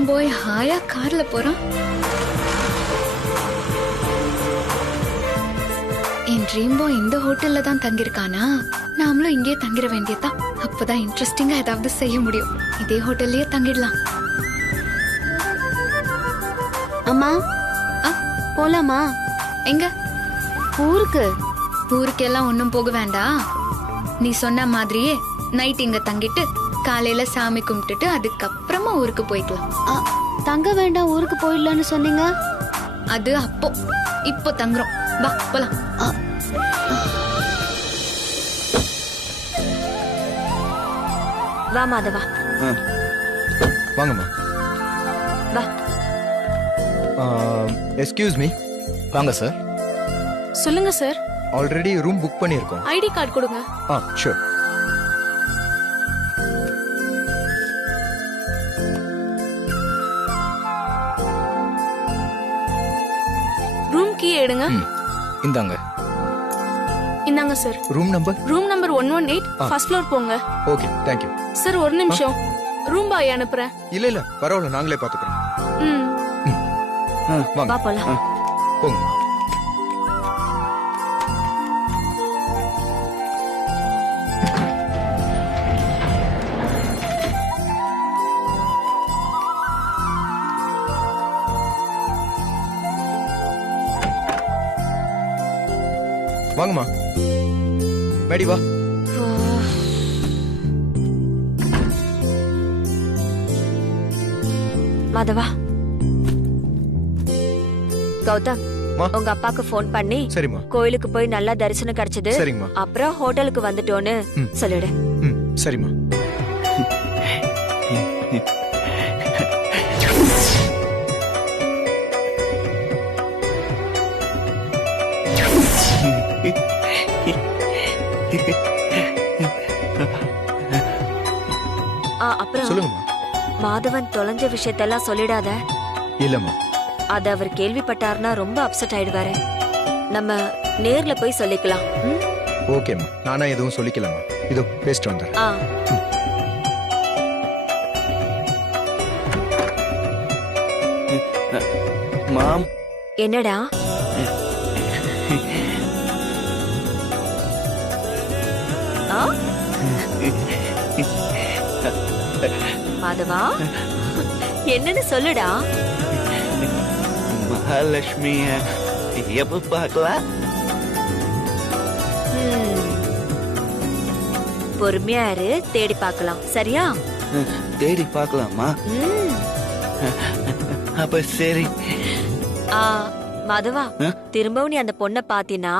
Dream boy ஹாயா கார்ல போறான். என் dream boy இந்த ஹோட்டல்ல தான் தங்கியிருக்கானா? நாமளும் இங்கே தங்கிட வேண்டியதான். அப்பதான் இன்ட்ரெஸ்டிங்கா ஏதாவது செய்ய முடியும். இதே ஹோட்டல்லயே தங்கிடலாம். அம்மா போலாமா? எங்க? ஊருக்கு. ஊருக்கெல்லாம் ஒன்னும் போக வேண்டாம். நீ சொன்ன மாதிரியே நைட் இங்க தங்கிட்டு காலையில சாமி கும்பிட்டுட்டு அதுக்கப்புறமா ஊருக்கு போய்க்கலாம். தங்க வேண்டாம், ஊருக்கு போயிடலான்னு சொன்னீங்க. அது அப்போ, இப்போ தங்குறோம். வா போலாம். வா மாதவா. வாங்கம்மா. வா. Excuse me. வாங்க சார். சொல்லுங்க சார். ஆல்ரெடி ரூம் புக் பண்ணியிருக்கோம். ஐடி கார்டு கொடுங்க. ஷூர். ரூம் கீ எடுங்க. இந்தாங்க. இந்தாங்க சார். Room number? Room number 118 first floor போங்க. Okay, thank you. சார் ஒரு நிமிஷம். ரூம் பாய் அனுப்புறேன். இல்ல பரவாயில்ல, நாங்களே பாத்துக்கிறோம். வா போலாம். போங்க. வாங்கம்மா. மேடி வா. மாதவா. கௌதம், உங்க அப்பாக்கு போன் பண்ணி சரிம்மா. கோயிலுக்கு போய் நல்லா தரிசனம் கிடைச்சது. சரிம்மா. அப்புறம் ஹோட்டலுக்கு வந்துட்டோன்னு சொல்லிடு. சரிம்மா. அப்புறம் சொல்லுங்கம்மா. மாதவன் தொலைஞ்ச விஷயத்தெல்லாம் சொல்லிடாத. இல்லம்மா. அத அவர் கேள்விப்பட்டாருன்னா ரொம்ப அப்செட் ஆயிடுவாரு. நம்ம நேர்ல போய் சொல்லிக்கலாம். ஓகேம்மா, நானா எதுவும் சொல்லிக்கலாமா? இதோ பேசிட்டு வந்துடுறேன். மாம். என்னடா? மாதவா, என்னன்னு சொல்லுடா. மகாலட்சுமிய எப்ப பார்க்கலாம்? பொறுமையா இரு, தேடி பார்க்கலாம். சரியா? தேடி பார்க்கலாமா? அப்ப சரி. மாதவா, திரும்பவும் நீ அந்த பொண்ணை பாத்தினா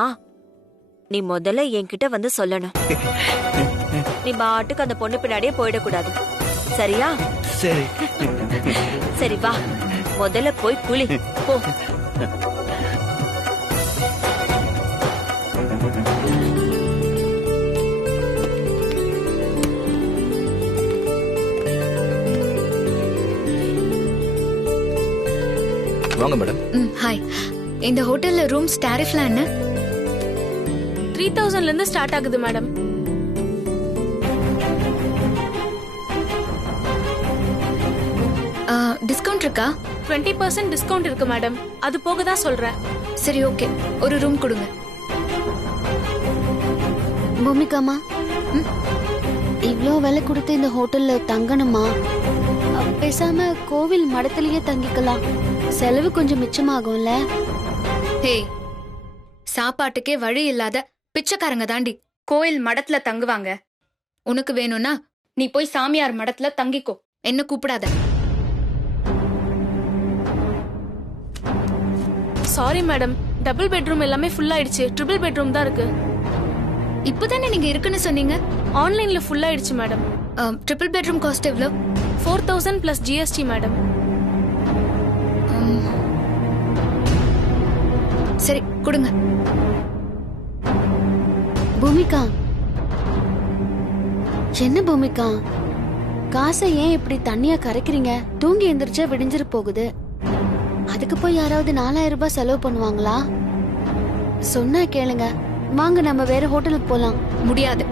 நீ முதல்ல என்கிட்ட வந்து சொல்லணும். நீ பாட்டுக்கு அந்த பொண்ணு பின்னாடியே போயிடக்கூடாது. சரியா? சரி. சரி வா, முதல்ல போய் குளி போ. வாங்க மேடம். ஹாய். இந்த ஹோட்டல்ல ரூம்ஸ் டாரிஃப்லாம் என்ன? 3000ல இருந்து ஸ்டார்ட் ஆகுது மேடம். டிஸ்கவுண்ட் இருக்கா? 20% டிஸ்கவுண்ட் இருக்கு மேடம். அது போக தான் சொல்றேன். சரி, ஓகே. ஒரு ரூம் கொடுங்க. பூமிகாமா, இவ்ளோ விலை கொடுத்து இந்த ஹோட்டல்ல தங்கணுமா? பேசாம கோவில் மடத்திலேயே தங்கிக்கலாம். செலவு கொஞ்சம் மிச்சமாகும்ல. ஹே, சாப்பாட்டுக்கே வழி இல்லாத பிச்சைக்காரங்க தாண்டி கோயில் மடத்துல தங்குவாங்க. உனக்கு வேணும்னா நீ போய் சாமியார் மடத்துல தங்கிக்கோ. என்ன கூப்பிடாத. சாரி மேடம், டபுள் பெட்ரூம் எல்லாமே ஃபுல் ஆயிடுச்சு. ட்ரிபிள் பெட்ரூம் தான் இருக்கு. இப்பதானே நீங்க இருக்குன்னு சொன்னீங்க. ஆன்லைன்ல ஃபுல் ஆயிடுச்சு மேடம். ட்ரிபிள் பெட்ரூம் காஸ்ட் எவ்வளவு? 4000 பிளஸ் ஜிஎஸ்டி மேடம். சரி, கொடுங்க. பூமிகா, என்ன பூமிகா, காசை ஏன் இப்படி தண்ணியா கரைக்கிறீங்க? தூங்கி எந்திரிச்சா விடிஞ்சிரு போகுது. அதுக்கு போய் யாராவது 4000 ரூபாய் செலவு பண்ணுவாங்களா? சொன்னா கேளுங்க. வாங்க, நம்ம வேற ஹோட்டலுக்கு போலாம். முடியாது.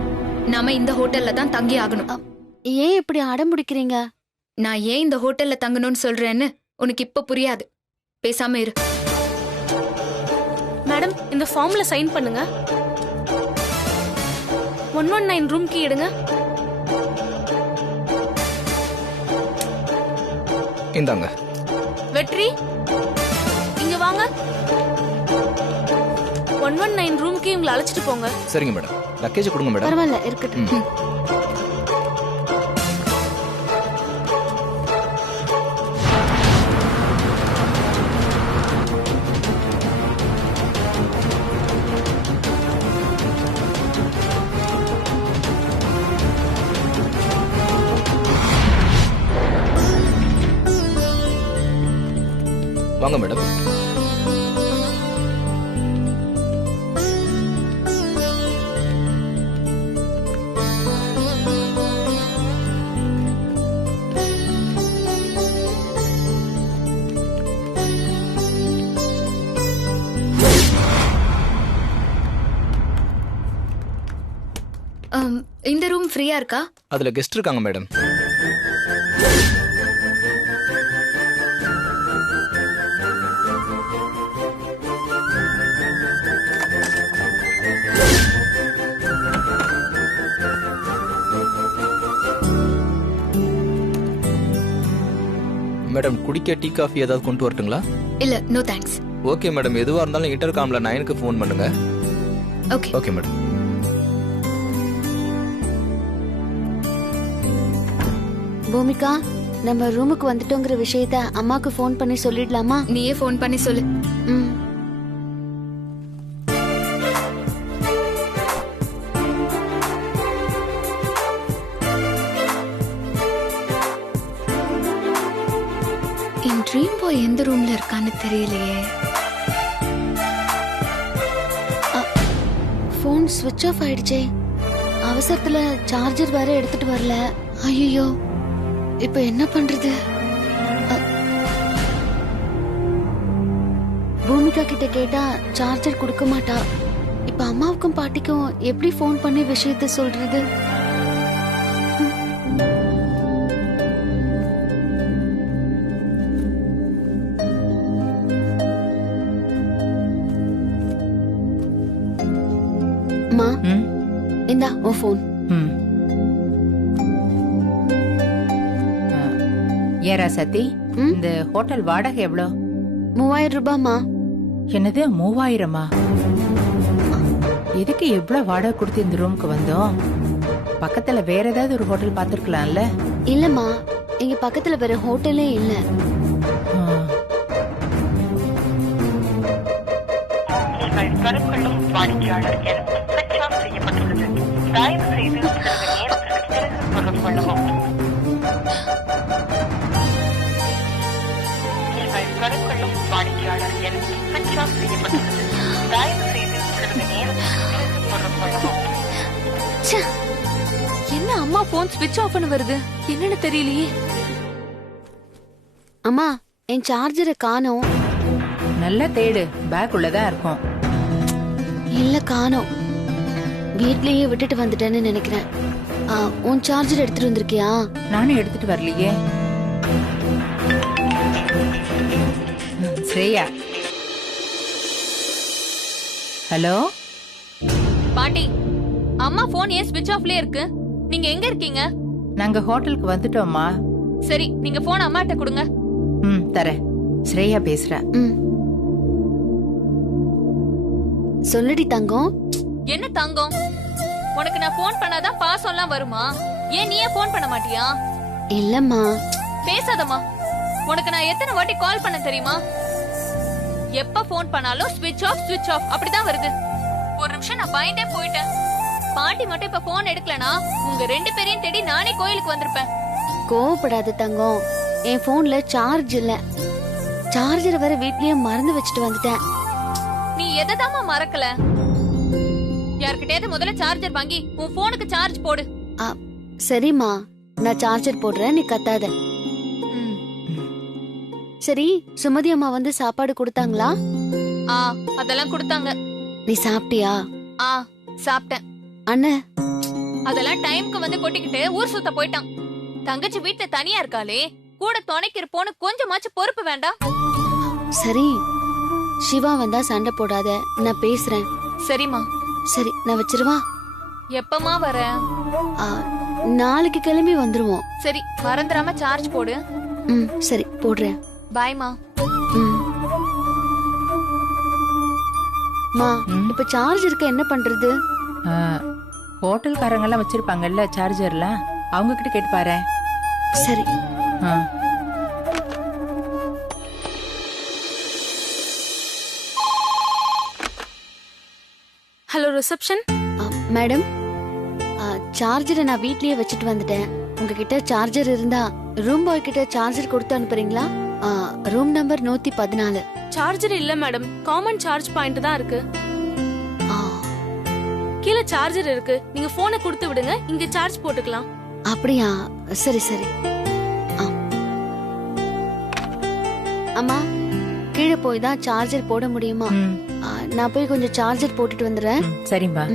நாம இந்த ஹோட்டல்ல தான் தங்கி ஆகணும். ஏன் இப்படி அடம் பிடிக்கிறீங்க? நான் ஏன் இந்த ஹோட்டல்ல தங்கணும்னு சொல்றேன்னு உனக்கு இப்ப புரியாது. பேசாம இரு. மேடம் இந்த ஃபார்ம்ல சைன் பண்ணுங்க. 119 ரூம் கீ எடுங்க. இந்தாங்க. வெற்றி இங்க வாங்க. 119 ரூம் கீ உங்களை அழைச்சிட்டு போங்க. சரிங்க மேடம். லக்கேஜ் கொடுங்க மேடம். பரவாயில்ல இருக்கட்டும். வாங்க மேடம். இந்த ரூம் ஃப்ரீயா இருக்கா? அதுல கெஸ்ட் இருக்காங்க மேடம். மேடம் குடிக்க டீ காஃபி ஏதாவது கொண்டு வரட்டுங்களா? இல்ல, நோ தேங்க்ஸ். Okay madam. எதுவா இருந்தாலும் இன்டர்காம்ல 9க்கு ஃபோன் பண்ணுங்க. ஓகே. Okay madam. பூமிகா, நம்ம ரூமுக்கு வந்துட்டோங்கிற விஷயத்த அம்மாக்கு ஃபோன் பண்ணி சொல்லிடலாமா? நீயே ஃபோன் பண்ணி சொல்லு. ம். என் ட்ரீம் பாய் எந்த ரூம்ல இருக்கான்னு தெரியலையே. ஃபோன் ஸ்விட்ச் ஆஃப் ஆயிடுச்சே. அவசரத்துல சார்ஜர் வேற எடுத்துட்டு வரல. ஐயோ, இப்ப என்ன பண்றது? பூமிகா கிட்ட கேட்டா சார்ஜர் கொடுக்க மாட்டா. இப்ப அம்மாவுக்கும் பாட்டிக்கும் எப்படி ஃபோன் பண்ணி விஷயத்த சொல்றது? அம்மா, இந்தா உன் ஃபோன். ஏரா சத்தி, இந்த ஹோட்டல் வாடகை எவ்வளோ? 3000 ரூபாய்மா. என்னது 3000-ஆ? எதுக்கு எவ்வளவு வாடகை கொடுத்து இந்த ரூமுக்கு வந்தோம்? பக்கத்துல வேற ஏதாவது ஒரு ஹோட்டல் பாத்துருக்கலாம்ல? இல்லம்மா, இங்க பக்கத்துல வேற ஹோட்டலே இல்ல. என்ன அம்மா போன் ஸ்விட்ச் ஆஃப் பண்ண வருது? என்னன்னு தெரியலையே. அம்மா, என் சார்ஜரை காணோம். நல்லா தேடு, பேக் உள்ளதா இருக்கும். இல்ல காணோம். வீட்லயே விட்டுட்டு வந்துட்டேன்னு நினைக்கிறேன். உன் சார்ஜர் எடுத்துட்டு வந்திருக்கியா? நானும் எடுத்துட்டு வரலையே. ஸ்ரேயா, ஹலோ பாட்டி, அம்மா போன் ஏன் ஸ்விட்ச் ஆஃப்லயே இருக்கு? நீங்க எங்க இருக்கீங்க? நாங்க ஹோட்டலுக்கு வந்துட்டோம்மா. சரி, நீங்க போன் அம்மாட்ட கொடுங்க. தரேன். ஸ்ரேயா பேசுறா. சொல்லுடி தங்கம். என்ன தங்கம்? உனக்கு நான் போன் பண்ணாதான் பாசம்லாம் வருமா? ஏன் நீயே போன் பண்ண மாட்டியா? இல்லம்மா. பேசாதம்மா. உனக்கு நான் எத்தனை வாட்டி கால் பண்ண தெரியுமா? எப்ப போன் பண்ணாலும் ஸ்விட்ச் ஆஃப் ஸ்விட்ச் ஆஃப் அப்படிதான் வருது. ஒரு நிமிஷம் நான் பயந்தே போயிட்டேன். பாட்டி மட்டும் இப்ப போன் எடுக்கலனா உங்க 2 பேரையும் தேடி நானே கோயிலுக்கு வந்திருப்பேன். கோவப்படாத தங்கம். என் போன்ல சார்ஜ் இல்ல. சார்ஜரை வேற வீட்லயே மறந்து வச்சுட்டு வந்துட்டேன். நீ எததாமா மறக்கல? யார்கிட்டயாவது முதல்ல சார்ஜர் வாங்கி உன் போனுக்கு சார்ஜ் போடு. சரிம்மா, நான் சார்ஜர் போடுறேன், நீ கத்தாத. சரி, சுமதி அம்மா வந்து சாப்பாடு கொடுத்தாங்களா? அதெல்லாம் கொடுத்தாங்க. நீ சாப்பிட்டியா? சாப்பிட்டேன். அண்ணே? அதெல்லாம் டைம்க்கு வந்து கொட்டிக்கிட்டு ஊர் சுத்த போயிட்டான். தங்கச்சி வீட்டுல தனியா இருக்காளே, கூட துணைக்கு இருப்போன்னு கொஞ்சமாச்சும் பொறுப்பு வேண்டாம்? சரி, சிவா வந்தா சண்டை போடாத, நான் பேசுறேன். சரிம்மா. சரி, நான் வச்சிருவா. எப்பமா வர? ஆ, நாளைக்கு கிளம்பி வந்துருவோம். சரி, மறந்துடாம சார்ஜ் போடு. சரி, போடுறேன். பாய்மா. மா, இப்ப சார்ஜ் இருக்க என்ன பண்றது? ஹோட்டல்காரங்க எல்லாம் வச்சிருப்பாங்கல்ல சார்ஜர்லாம், அவங்க கிட்ட கேட்டு பாரு. சரி. Hello reception. மேடம், சார்ஜரை நான் வீட்லயே வச்சுட்டு வந்துட்டேன். உங்ககிட்ட சார்ஜர் இருந்தா ரூம் பாய் கிட்ட சார்ஜர் கொடுத்து அனுப்புறீங்களா? Room number 114. சார்ஜர் இல்ல மேடம், காமன் சார்ஜ் பாயிண்ட் தான் இருக்கு. கீழே சார்ஜர் இருக்கு, நீங்க போனை கொடுத்து விடுங்க, இங்க சார்ஜ் போட்டுக்கலாம். அப்படியா? சரி சரி. அம்மா, கீழே போய் தான் சார்ஜர் போட முடியுமா? நான் போய் கொஞ்சம் சார்ஜர் போட்டுட்டு வந்துடுறேன். சரிம்பா.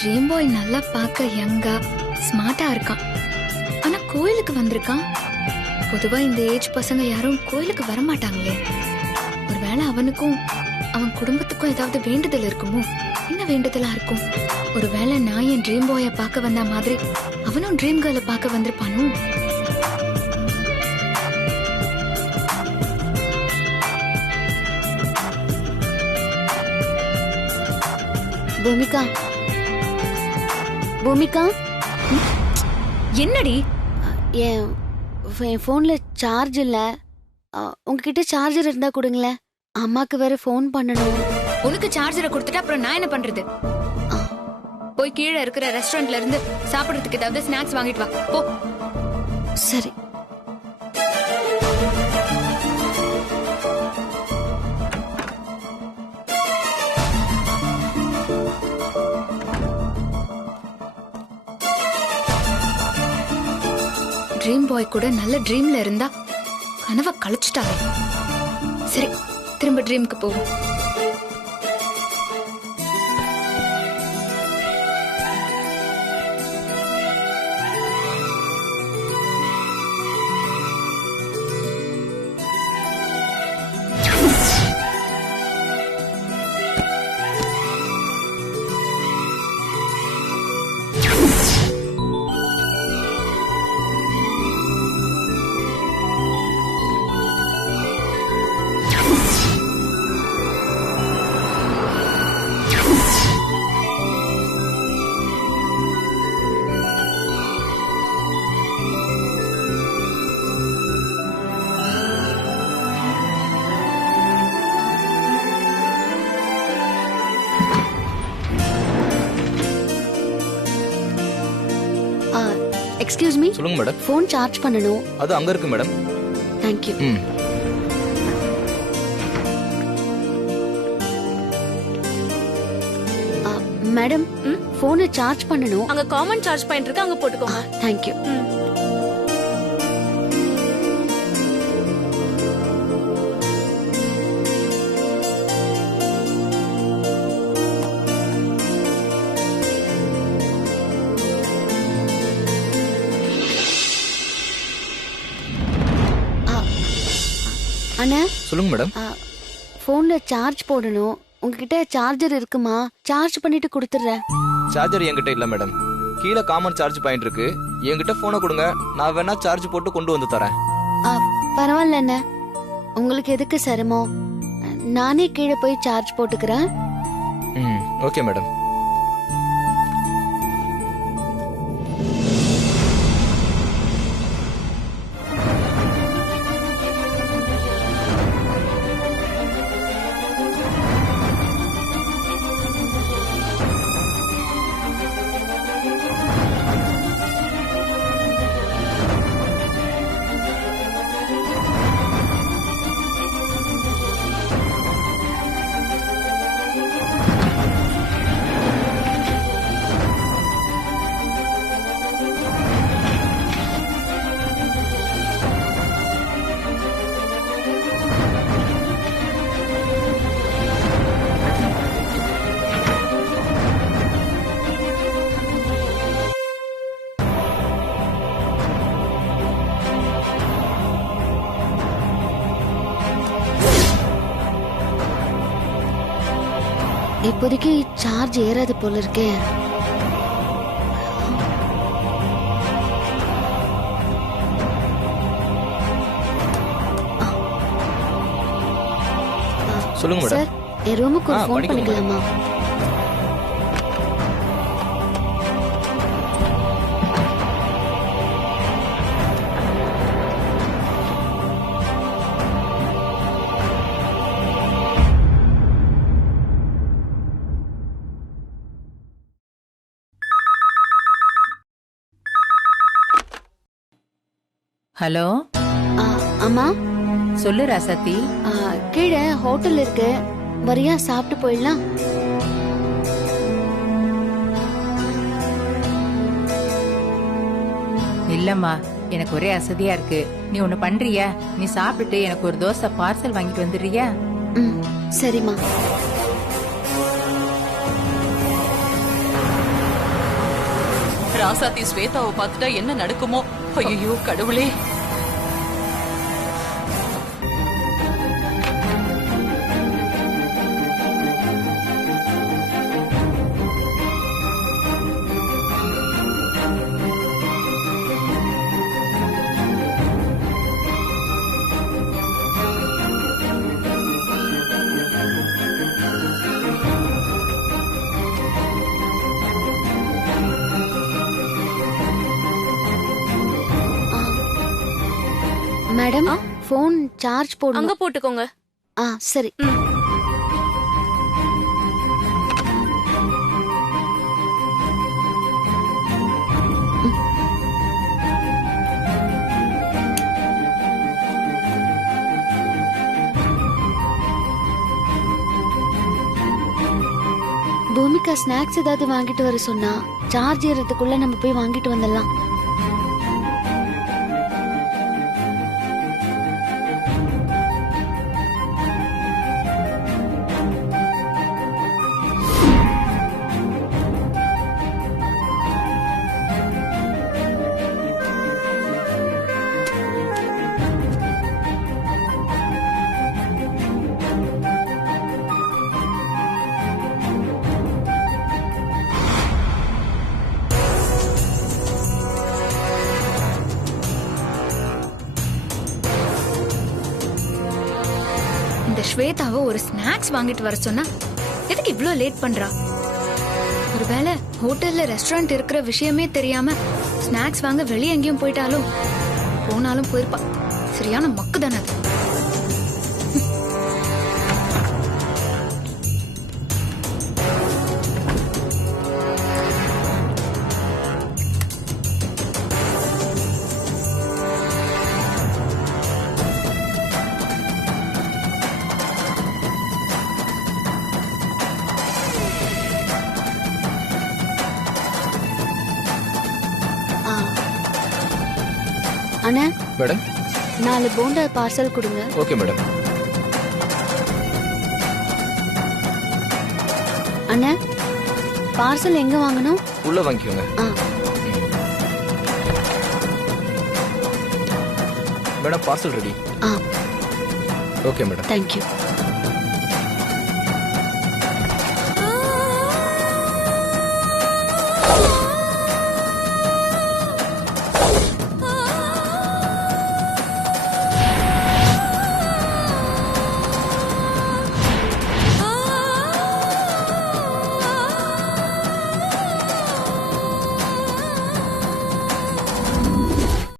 ட்ரீம் பாய் நல்லா பார்க்க யங்கா ஸ்மார்ட்டா இருக்கான். ஆனா கோயிலுக்கு வந்திருக்கான். பொதுவா இந்த ஏஜ் பசங்க யாரும் கோயிலுக்கு வர மாட்டாங்களே. ஒருவேளை அவனுக்கும் அவன் குடும்பத்துக்கும் ஏதாவது வேண்டுதல் இருக்குமோ? என்ன வேண்டுதலா இருக்கும்? ஒருவேளை நான் என் ட்ரீம் பாய பார்க்க வந்த மாதிரி அவனும் ட்ரீம் கேர்ளை பார்க்க வந்திருப்பானோ? பூமிகா, பூமிகா, என்னடி? என் போன்ல சார்ஜ் இல்ல. உங்ககிட்ட சார்ஜர் இருந்தா கொடுங்களேன். அம்மாக்கு வேற போன் பண்ணணும். உனக்கு சார்ஜரை கொடுத்துட்டு அப்புறம் நான் என்ன பண்றது? போய் கீழே இருக்கிற ரெஸ்டாரண்ட்ல இருந்து சாப்பிடுறதுக்கு ஏதாவது ஸ்நாக்ஸ் வாங்கிட்டு வா போ. சரி. ட்ரீம் பாய் கூட நல்ல ட்ரீம்ல இருந்தா கனவை கழிச்சுட்டாங்க. சரி, திரும்ப ட்ரீமுக்கு போவோம். Excuse me. சொல்லுங்க மேடம். போன் சார்ஜ் பண்ணணும். அது அங்க இருக்கு மேடம். Thank you. மேடம், போனை சார்ஜ் பண்ணணும். அங்க காமன் சார்ஜ் பாயிண்ட் இருக்கு, அங்க போட்டுக்கோங்க. Thank you. அண்ணா, சொல்லுங்க மேடம். போன்ல சார்ஜ் போடணும். உங்ககிட்ட சார்ஜர் இருக்குமா? சார்ஜ் பண்ணிட்டு கொடுத்துறேன். சார்ஜர் என்கிட்ட இல்ல மேடம். கீழே காமன் சார்ஜ் பாயிண்ட் இருக்கு. என்கிட்ட போனை கொடுங்க, நான் வேணா சார்ஜ் போட்டு கொண்டு வந்து தரேன். பரவாயில்ல அண்ணா, உங்களுக்கு எதுக்கு சிரமம்? நானே கீழே போய் சார்ஜ் போட்டுக்கிறேன். Okay madam. இப்போதைக்கு சார்ஜ் ஏறாது போல இருக்கே. சொல்லுங்க மேடம். சார், என் ரூமுக்கு ஒரு ஃபோன் பண்ணிக்கோங்க. பண்ணிக்கலாமா? ஹலோ, ஆ, அம்மா, சொல்லு ராசாத்தி. கீழே ஹோட்டல் இருக்கு, வரியா? சாப்பிட்டு போயிடலாம். இல்லம்மா, எனக்கு ஒரே அசதியா இருக்கு. நீ ஒண்ணு பண்றியா? நீ சாப்பிட்டுட்டு எனக்கு ஒரு தோசை பார்சல் வாங்கிட்டு வந்துடுறியா? ம், சரிம்மா. ராசாத்தி ஸ்வேதாவை பார்த்துட்டா என்ன நடக்குமோ? ஐயோ கடவுளே. மேடம், போன் சார்ஜ் அங்க போடுங்க. போட்டுக்கோங்க. சரி. பூமிகா ஸ்நாக்ஸ் ஏதாவது வாங்கிட்டு வர சொன்னா, சார்ஜ் ஏறதுக்குள்ள நம்ம போய் வாங்கிட்டு வந்துடலாம். இந்த ஸ்வேதாவை ஒரு ஸ்நாக்ஸ் வாங்கிட்டு வர சொன்னா எதுக்கு இவ்ளோ லேட் பண்றா? ஒருவேளை ஹோட்டல்ல ரெஸ்டாரண்ட் இருக்கிற விஷயமே தெரியாம ஸ்நாக்ஸ் வாங்க வெளியே எங்கேயும் போனாலும் போயிருப்பா. சரியான மக்கு தானே அது. அண்ணா, மேடம். 4 போண்டா பார்சல் கொடுங்க. Okay madam. அண்ணா, பார்சல் எங்க வாங்கணும்? உள்ள வாங்கிக்கோங்க. ஆ, மேடம், பார்சல் ரெடி. ஆ, ஓகே மேடம். தேங்க்யூ.